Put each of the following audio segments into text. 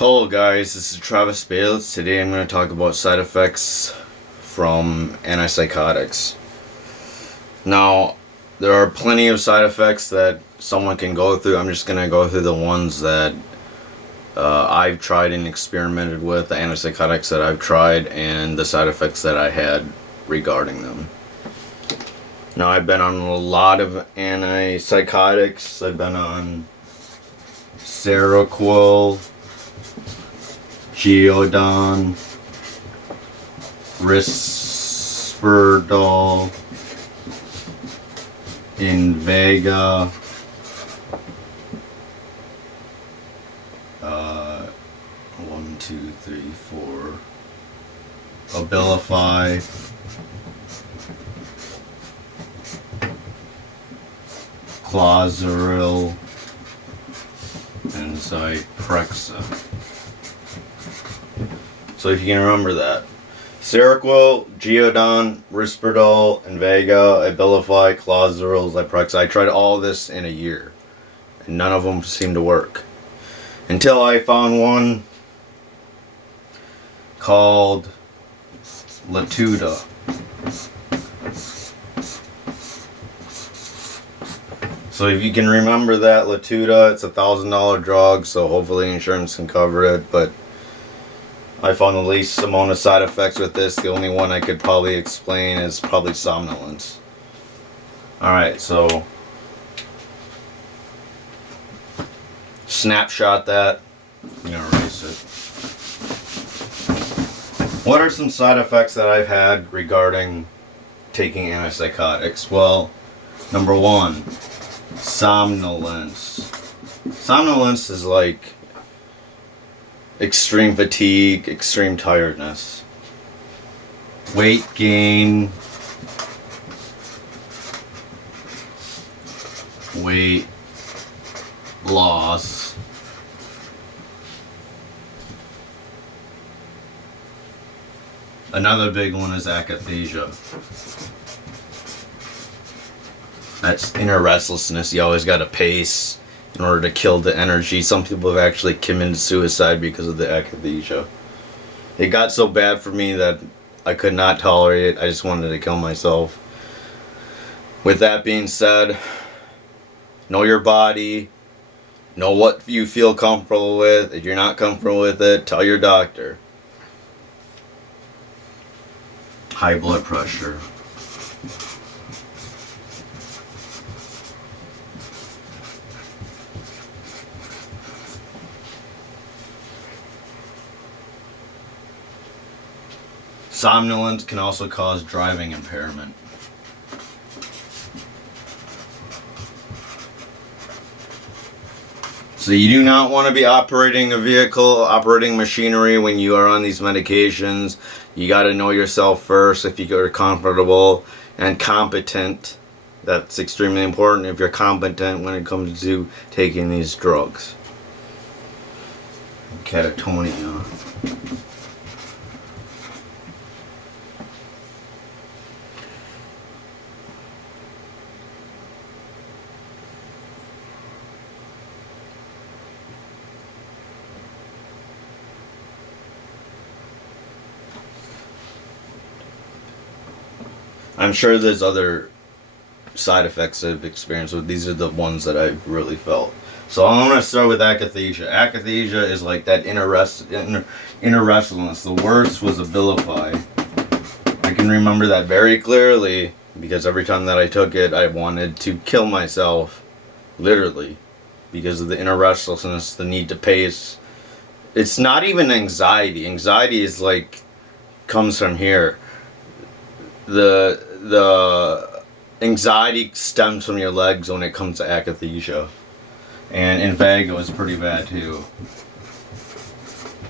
Hello guys, this is Travis Bales. Today I'm going to talk about side effects from antipsychotics. Now, there are plenty of side effects that someone can go through. I'm just going to go through the ones that I've tried and experimented with, the antipsychotics that I've tried, and the side effects that I had regarding them. Now, I've been on a lot of antipsychotics. I've been on Seroquel, Geodon, Risperdal, Invega, 1, 2, 3, 4, Abilify, Clozaril, and Zyprexa. So if you can remember that. Seroquel, Geodon, Risperdal, Invega, Abilify, Clozaril, Zyprexa. I tried all this in a year, and none of them seemed to work. Until I found one called Latuda. So if you can remember that, Latuda, it's a $1,000 drug, so hopefully insurance can cover it, but I found the least amount of side effects with this. The only one I could probably explain is probably somnolence. Alright, so snapshot that. I'm going to erase it. What are some side effects that I've had regarding taking antipsychotics? Well, number one, somnolence. Somnolence is like extreme fatigue, extreme tiredness, weight gain, weight loss, another big one is akathisia. That's inner restlessness. You always got to pace in order to kill the energy. Some people have actually committed suicide because of the akathisia. It got so bad for me that I could not tolerate it. I just wanted to kill myself. With that being said, know your body. Know what you feel comfortable with. If you're not comfortable with it, tell your doctor. High blood pressure. Somnolence can also cause driving impairment. So you do not want to be operating a vehicle, operating machinery when you are on these medications. You got to know yourself first if you are comfortable and competent. That's extremely important if you're competent when it comes to taking these drugs. Catatonia. I'm sure there's other side effects I've experienced, but these are the ones that I've really felt. So I'm going to start with akathisia. Akathisia is like that inner restlessness. The worst was Abilify. I can remember that very clearly because every time that I took it, I wanted to kill myself, literally, because of the inner restlessness, the need to pace. It's not even anxiety. Anxiety is like, comes from here. The anxiety stems from your legs when it comes to akathisia. And Invega was pretty bad too.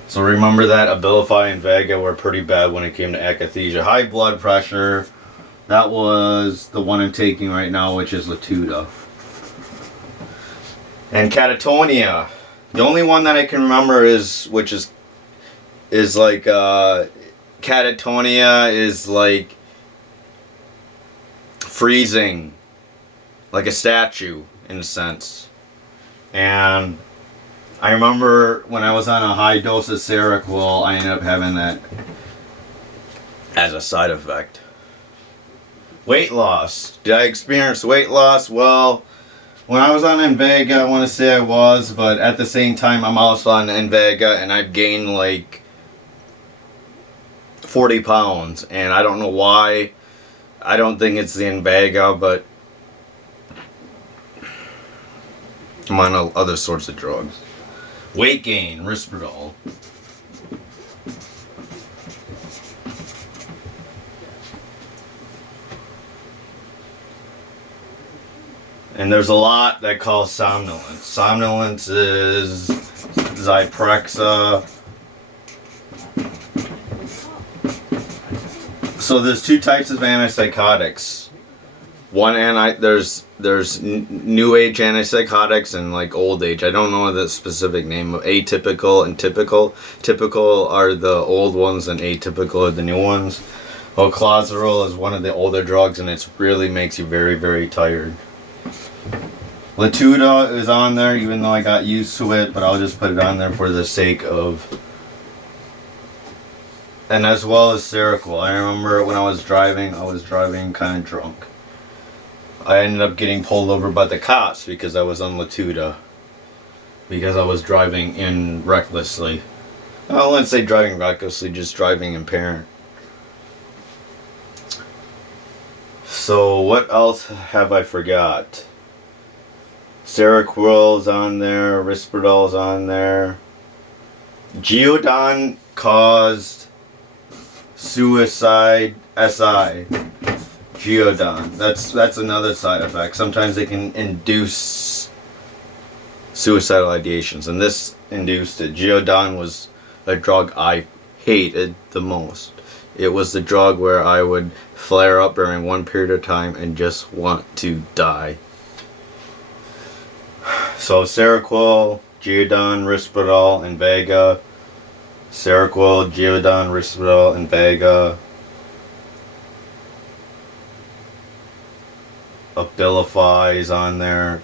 So remember that Abilify and Invega were pretty bad when it came to akathisia. High blood pressure, that was the one I'm taking right now, which is Latuda. And catatonia. The only one that I can remember is like catatonia is like freezing, like a statue in a sense. And I remember when I was on a high dose of Seroquel, I ended up having that as a side effect. Weight loss. Did I experience weight loss? Well, when I was on Invega, I want to say I was, but at the same time, I'm also on Invega, and I've gained like 40 pounds, and I don't know why. I don't think it's the Invega, but I'm on other sorts of drugs. Weight gain, Risperdal. And there's a lot that cause somnolence. Somnolence is Zyprexa. So there's two types of antipsychotics. There's new age antipsychotics and like old age. I don't know the specific name of atypical and typical. Typical are the old ones and atypical are the new ones. Well, clozaril is one of the older drugs and it really makes you very, very tired. Latuda is on there even though I got used to it, but I'll just put it on there for the sake of... And as well as Seroquel. I remember when I was driving kind of drunk. I ended up getting pulled over by the cops because I was on Latuda. Because I was driving in recklessly. I wouldn't say driving recklessly, just driving impaired. So what else have I forgot? Seroquel's on there, Risperdal's on there. Geodon caused suicide SI. Geodon. That's another side effect. Sometimes they can induce suicidal ideations, and this induced it. Geodon was a drug I hated the most. It was the drug where I would flare up during one period of time and just want to die. So Seroquel, Geodon, Risperdal, and Invega. Seroquel, Geodon, Risperdal, and Invega. Abilify is on there.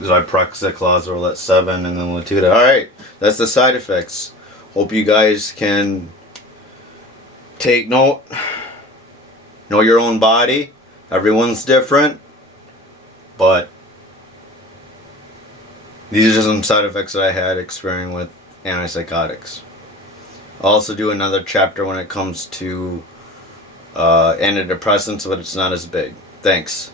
Zyprexa, clozaril at 7, and then Latuda. Alright, that's the side effects. Hope you guys can take note. Know your own body. Everyone's different. But these are some side effects that I had experiencing with antipsychotics. I'll also do another chapter when it comes to antidepressants, but it's not as big. Thanks.